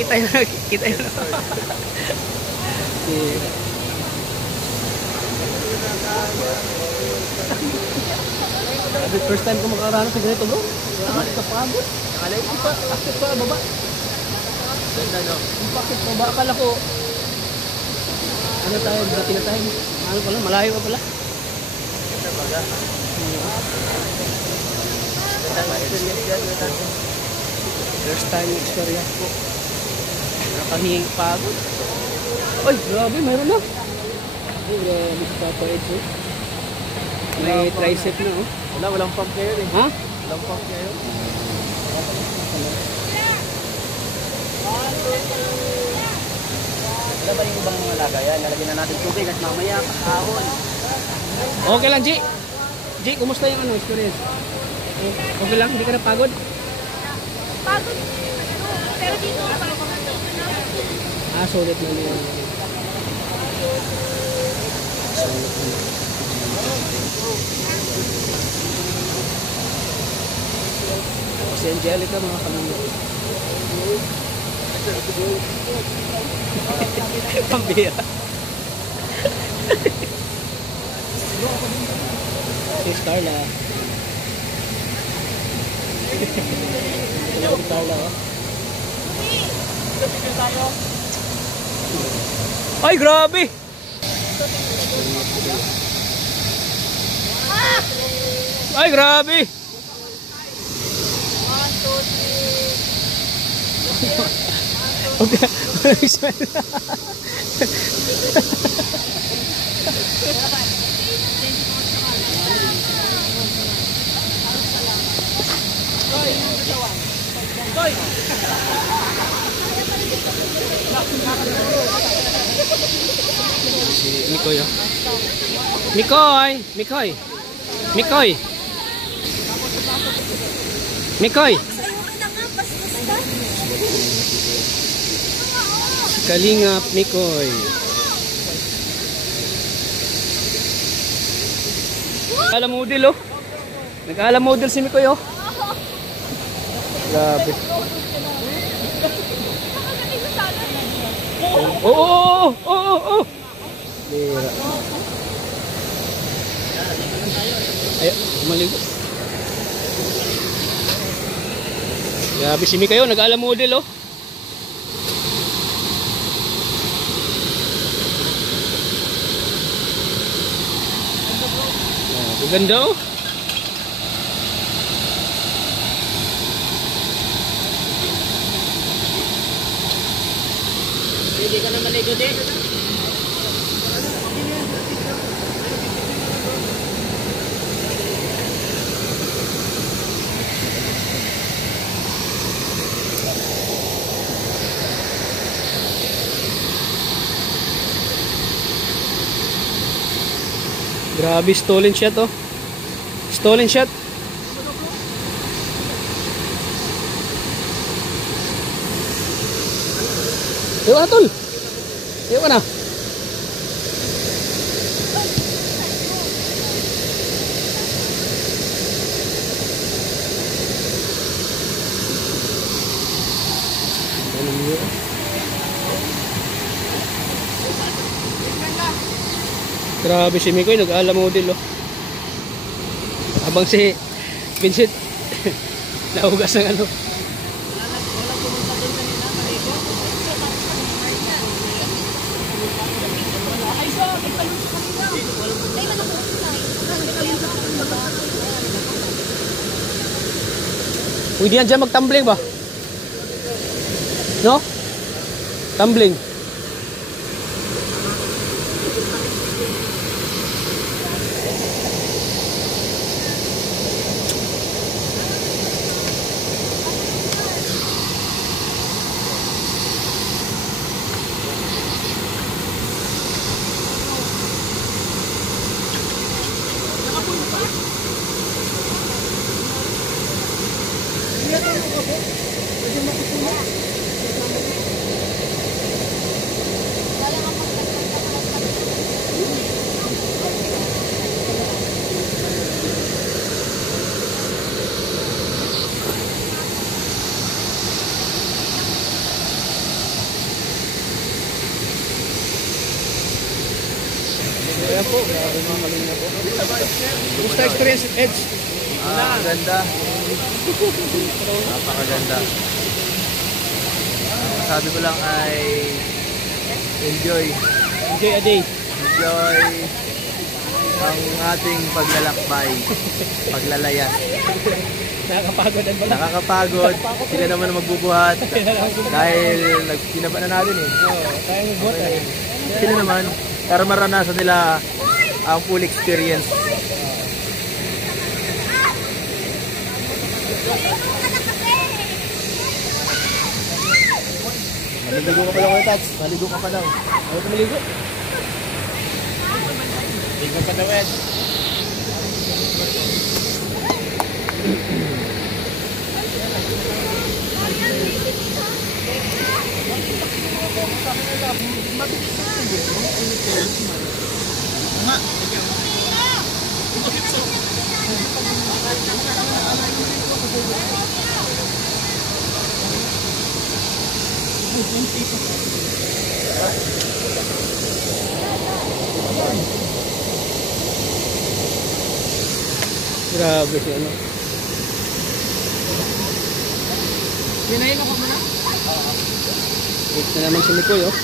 Kita yun. Kita yun. First time ko makaranas sa ganito, bro. Kapagod. Nakalay ko pa. Akit pa, baba. Ganda, no? Yung pakit pa ba? Akala ko, ano tayo, dati na tayo. Ano pala, malayo pa pala. Ganda baga. First time experience ko. Nakahing pagod. Ay, grabe, mayroon na. Ay, grabe si Papa Edso. May tricep na, oh. Walang pump kayo eh. Ha? Walang pump kayo. Wala ba yung ibang mga lagayan? Nalagyan na natin tubig at mamaya kahapon. Okay lang, G. G, kumusta yung ano, experience? Okay lang, hindi ka na pagod? Pagod. Pero dito, pagod. Ah, sulit na yun. Sulit na. Si Angelica, mga kalunod. Pambira. Si Starla. Si Starla, oh. Ay, grabe! Ay, grabe! 1, 2, 3. Okay. Si Mikoy, oh. Mikoy! Mikoy! Mikoy! Mikoy! Si Kalingap Mikoy. Nag-aala model, oh. Nag-aala model si Mikoy, oh. Grabe. Oo, oo, oo, oo. Lira. Ayo, maligo. Grabe si Mikoy, oh. Nag-aala model, oh. Ganda, oh. Hindi ka naman ito din. Grabe, stolen shot, oh. Stolen shot. Ayo, Atol. Ayo ka na. Grabe si Mikoy, nag-aala model, oh. Habang si Vincent nahugas ng ano. Pwede yan dyan mag-tumbling ba? No? Tumbling. po. Grabe mga kalingap po. Gusto experience, Edge? Ang ganda. Napakaganda. Ang sabi ko lang ay enjoy. Enjoy a day. Enjoy ang ating paglalakbay, paglalayas. Nakakapagod ang bala. Nakakapagod, sila naman ang magbubuhat dahil nagsinaba na natin eh. Kaya mo buhat eh. Sila naman, para maranasan nila ang full experience. Maligo ka pa lang, Tats. Maligo ka pa lang. Ayaw ko maligo. Maligo ka na, Wes. Grabe si ano. Pinahin ako muna? Wait na naman si Mikoy, oh.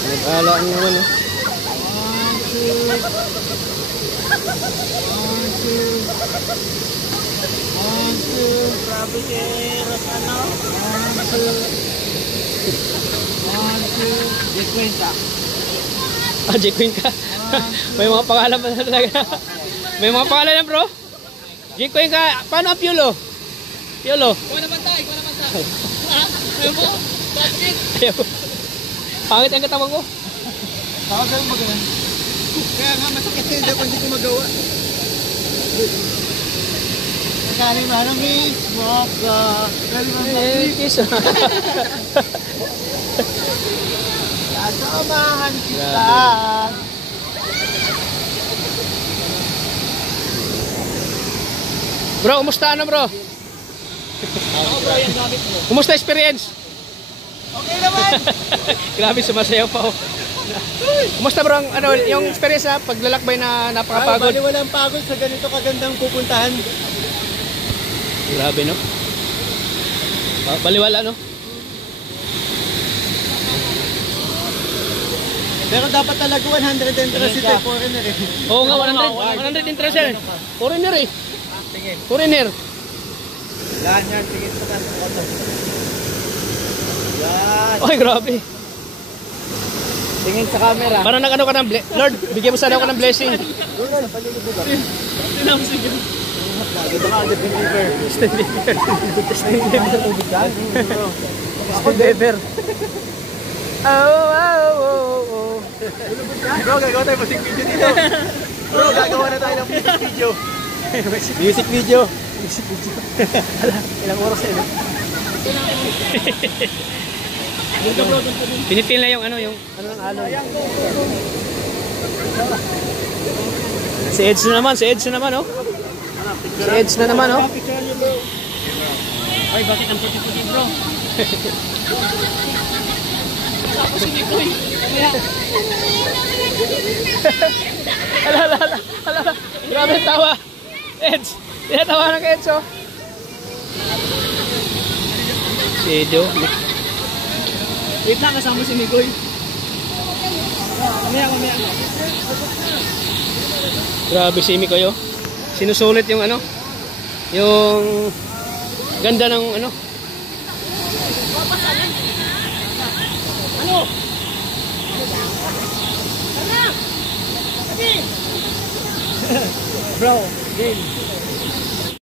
Nag-ala ang naman, oh. 1, 2. Grabe sir, ano? 1, 2. J Queen ka. May mga pangalan pa talaga. May mga pangalan yan, bro. J Queen ka. Paano ang Piolo? Piolo. Kuha naman tayo. Ayaw mo? Bakit? Ayaw mo. Pangit ang katawan ko. Saka sa'yo magaling. Kaya nga masakit din ako hindi ko magawa. Nakalim na ng mismo ka. Kiss. Kasamahan kita. Bro, kumusta ano, bro? Kumusta experience? Okay naman. Grabe, sumasayaw pa ako. Kumusta bro, ano, yung experience na paglalakbay na napakapagod? Bali walang pagod sa ganito kagandang pupuntahan. Grabe, no? Baliwala, no? Pero dapat talaga 100 interest ito, foreigner eh. Oo nga, 100 interest yan. Foreigner eh. Foreigner. Yan yan, tingin sa kan. Yan. Ay, grabe. Tingin sa camera. Parang nag-ano ka ng Lord, bigyan mo sana ako ng blessing. Doon na, paligid ko. Tinamsig. Dito ka, Justin Bieber. Justin Bieber. Justin Bieber. Ako, Bieber. Oh. Bro, gagawa tayo music video dito. Bro, gagawa na tayo ng music video. Music video. Ilang oras na yun? Pinitil na yung ano, yung ano ng alon. Si Edge na naman, oh. Si Edge na naman, oh. Ay, bakit ang puti-puti, bro? Ako si Nikoy. Ala. Grabe ang tawa. Edge. Tinatawa ng Edge, oh. Si Edo. Wait lang, kasama si Nikoy. Mamaya. Grabe si Mikoy, oh. Sinusulit yung ano, yung ganda ng ano. Ano? Bro, game.